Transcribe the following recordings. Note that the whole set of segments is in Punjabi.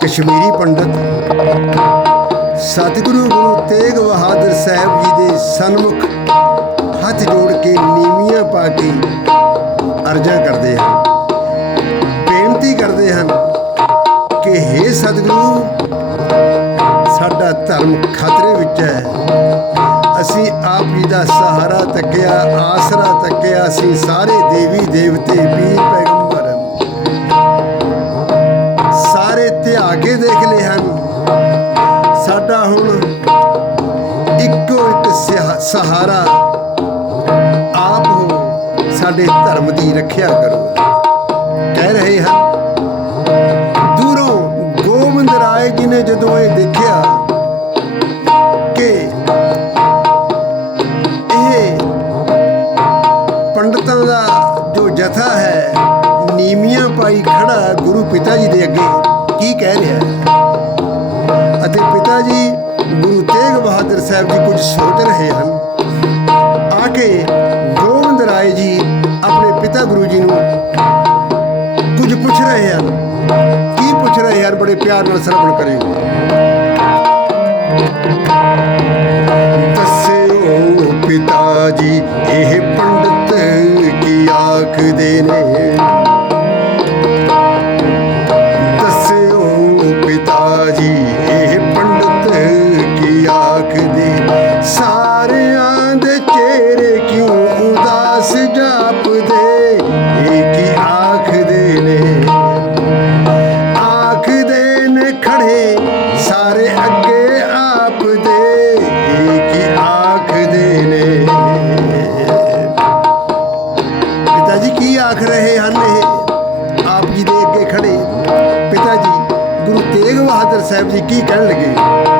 ਕਸ਼ਮੀਰੀ ਪੰਡਤ, ਸਤਿਗੁਰੂ ਗੁਰੂ ਤੇਗ ਬਹਾਦਰ ਸਾਹਿਬ ਜੀ ਦੇ ਸਨਮੁਖ ਹੱਥ ਜੋੜ ਕੇ ਨੀਵੀਆਂ ਪਾ ਕੇ ਅਰਜ਼ਾ ਕਰਦੇ ਹਨ। ਬੇਨਤੀ ਕਰਦੇ ਹਨ ਕਿ हे ਸਤਿਗੁਰੂ, ਸਾਡਾ ਧਰਮ ਖਤਰੇ ਵਿੱਚ ਹੈ। ਅਸੀਂ ਆਪ ਜੀ ਦਾ ਸਹਾਰਾ ਤੱਕਿਆ, ਆਸਰਾ ਤੱਕਿਆ ਅਸੀਂ ਸਾਰੇ ਦੇਵੀ ਦੇਵਤੇ ਪੀਰ ਪੈਗੰਬਰ ਸਾਰੇ ਧਿਆ ਕੇ ਦੇਖ ਲਏ ਹਨ। ਸਾਡਾ ਹੁਣ ਇੱਕੋ ਇੱਕ ਸਹਾਰਾ ਆਪ ਹੋ, ਸਾਡੇ ਧਰਮ ਦੀ ਰੱਖਿਆ ਕਰੋ। ਪਾਈ ਗੁਰੂ ਪਿਤਾ ਜੀ ਦੇ ਅੱਗੇ? ਕੀ ਕਹਿ ਰਿਹਾ ਹੈ? ਅਤੇ ਪਿਤਾ ਜੀ, ਗੁਰੂ ਤੇਗ ਬਹਾਦਰ ਸਾਹਿਬ ਜੀ ਕੁਝ ਸੋਚ ਰਹੇ ਹਨ। ਆ ਕੇ ਗੋਬਿੰਦ ਰਾਏ ਜੀ ਆਪਣੇ ਪਿਤਾ ਗੁਰੂ ਜੀ ਨੂੰ ਕੁਝ ਪੁੱਛ ਰਹੇ ਹਨ। ਕੀ ਪੁੱਛ ਰਹੇ ਹਨ? ਬੜੇ ਪਿਆਰ ਨਾਲ ਸਰਵਣ ਕਰਿਓ। ਜੀ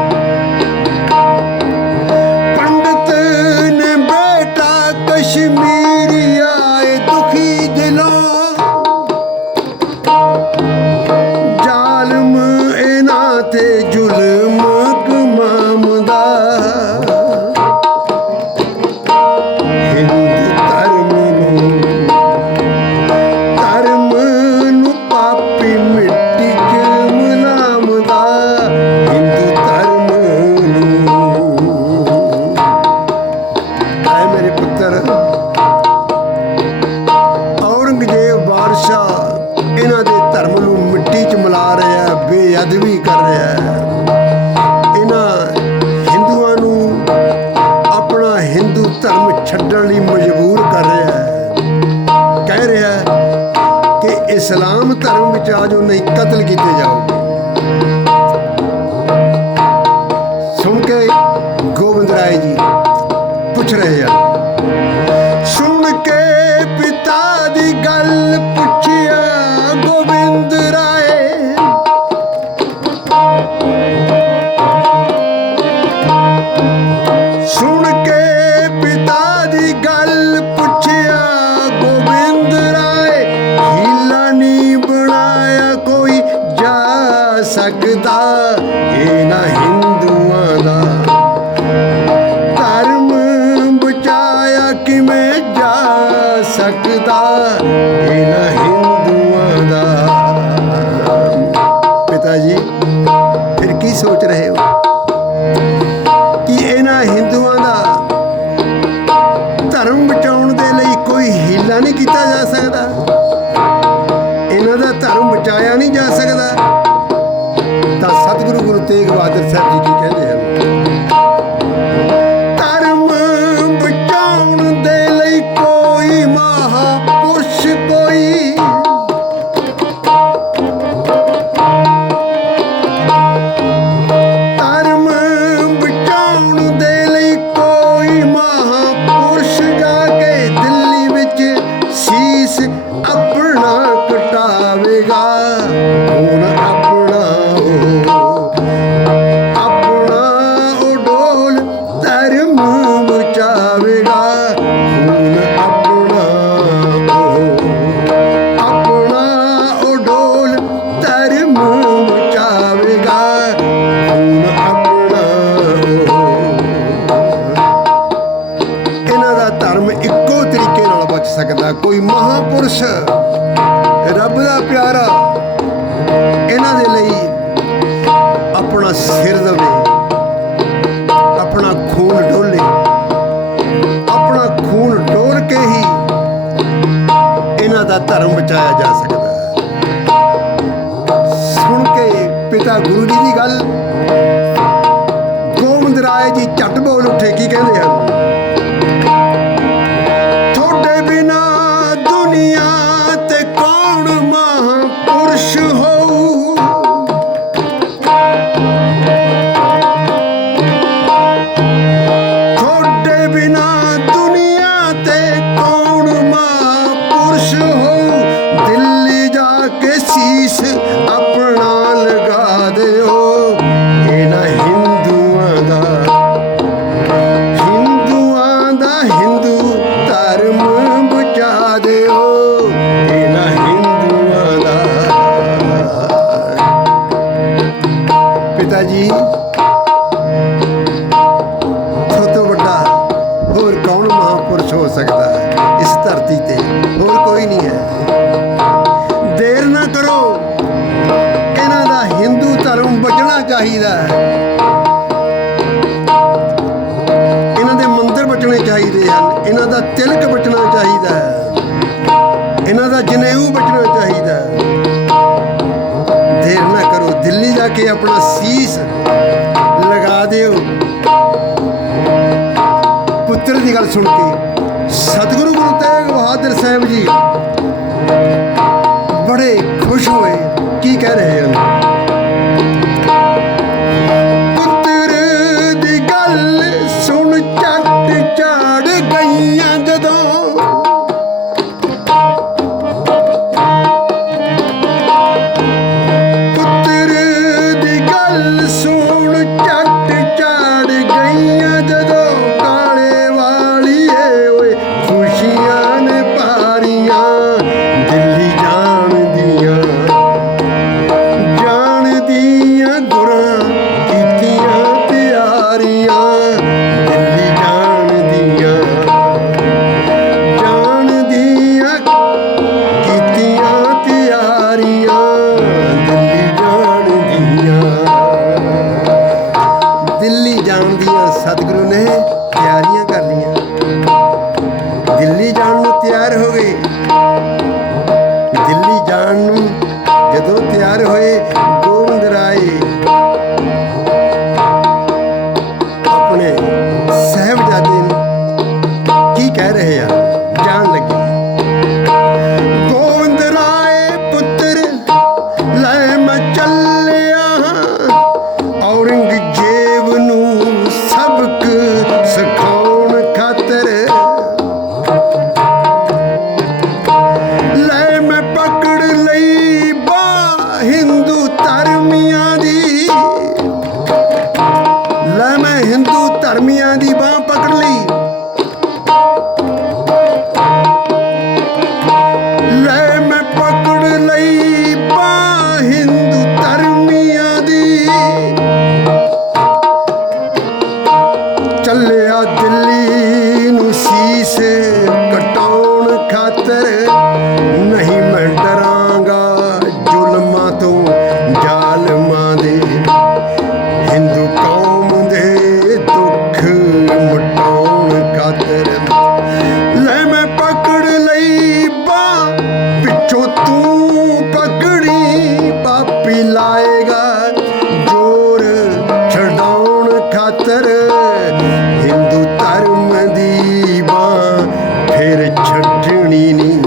ਬੇਅਦਬੀ ਕਰ ਰਿਹਾ ਹੈ। ਇਹਨਾਂ ਹਿੰਦੂਆਂ ਨੂੰ ਆਪਣਾ ਹਿੰਦੂ ਧਰਮ ਛੱਡਣ ਲਈ ਮਜਬੂਰ ਕਰ ਰਿਹਾ ਹੈ। ਕਹਿ ਰਿਹਾ ਹੈ ਕਿ ਇਸਲਾਮ ਧਰਮ ਵਿੱਚ ਆ ਜੋ ਨਹੀਂ ਕਤਲ ਕੀਤੇ ਜਾਓਗੇ ਸੁਣ ਕੇ ਗੋਬਿੰਦ ਰਾਏ ਜੀ ਪੁੱਛ ਰਹੇ ਆ ਸਕਦਾ। ਕੋਈ ਮਹਾਪੁਰਸ਼ ਰੱਬ ਦਾ ਪਿਆਰਾ ਇਹਨਾਂ ਦੇ ਲਈ ਆਪਣਾ ਸਿਰ ਦਵੇ, ਆਪਣਾ ਖੂਨ ਡੋਲੇ, ਆਪਣਾ ਖੂਨ ਡੋਲ ਕੇ ਹੀ ਇਹਨਾਂ ਦਾ ਧਰਮ ਬਚਾਇਆ ਜਾ ਸਕਦਾ। ਸੁਣ ਕੇ ਪਿਤਾ ਗੁਰੂ ਜੀ ਦੀ ਗੱਲ, ਗੋਬਿੰਦ ਰਾਏ ਜੀ ਝੱਟ ਬੋਲ ਉੱਠੇ, ਕੀ ਕਹਿੰਦੇ ਆ? ਪਿਤਾ ਜੀ। ਸਭ ਤੋਂ ਵੱਡਾ, ਹੋਰ ਕੌਣ ਮਹਾਂਪੁਰਸ਼ ਹੋ ਸਕਦਾ ਹੈ ਇਸ ਧਰਤੀ ਤੇ? ਹੋਰ ਕੋਈ ਨਹੀਂ ਹੈ। ਦੇਰ ਨਾ ਕਰੋ। ਇਹਨਾਂ ਦਾ ਹਿੰਦੂ ਧਰਮ ਬਚਣਾ ਚਾਹੀਦਾ ਹੈ। ਇਹਨਾਂ ਦੇ ਮੰਦਿਰ ਬਚਣੇ ਚਾਹੀਦੇ ਹਨ। ਇਹਨਾਂ ਦਾ ਤਿਲਕ ਬਚਣਾ ਚਾਹੀਦਾ ਹੈ। ਇਹਨਾਂ ਦਾ ਜਨੇਊ ਬਚਣਾ ਚਾਹੀਦਾ ਹੈ। ਦੇਰ ਨਾ ਕਰੋ। ਦਿੱਲੀ ਜਾ ਕੇ ਆਪਣਾ ਗੱਲ ਸੁਣ ਕੇ। ਸਤਿਗੁਰੂ ਗੁਰੂ ਤੇਗ ਬਹਾਦਰ ਸਾਹਿਬ ਜੀ ਬੜੇ ਖੁਸ਼ ਹੋਏ। ਕੀ ਕਹਿ ਰਹੇ ਹਨ? ਪੁੱਤਰ ਤਿਆਰ ਹੋਏ। ਹਿੰਦੂ ਧਰਮ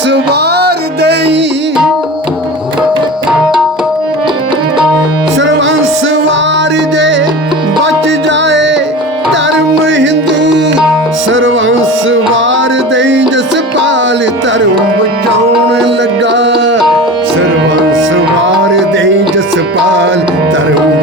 ਸਵਾਰ ਦਈ। ਸਰਵੰਸ ਵਾਰ ਦੇ ਬਚ ਜਾਏ, ਧਰਮ ਹਿੰਦੂ ਸਰਵੰਸ ਵਾਰ ਦਈ ਜਸਪਾਲ ਧਰਮ ਬਚਾਉਣ ਲੱਗਾ। ਸਰਵੰਸ ਵਾਰ ਦਈ ਜਸਪਾਲ ਧਰਮ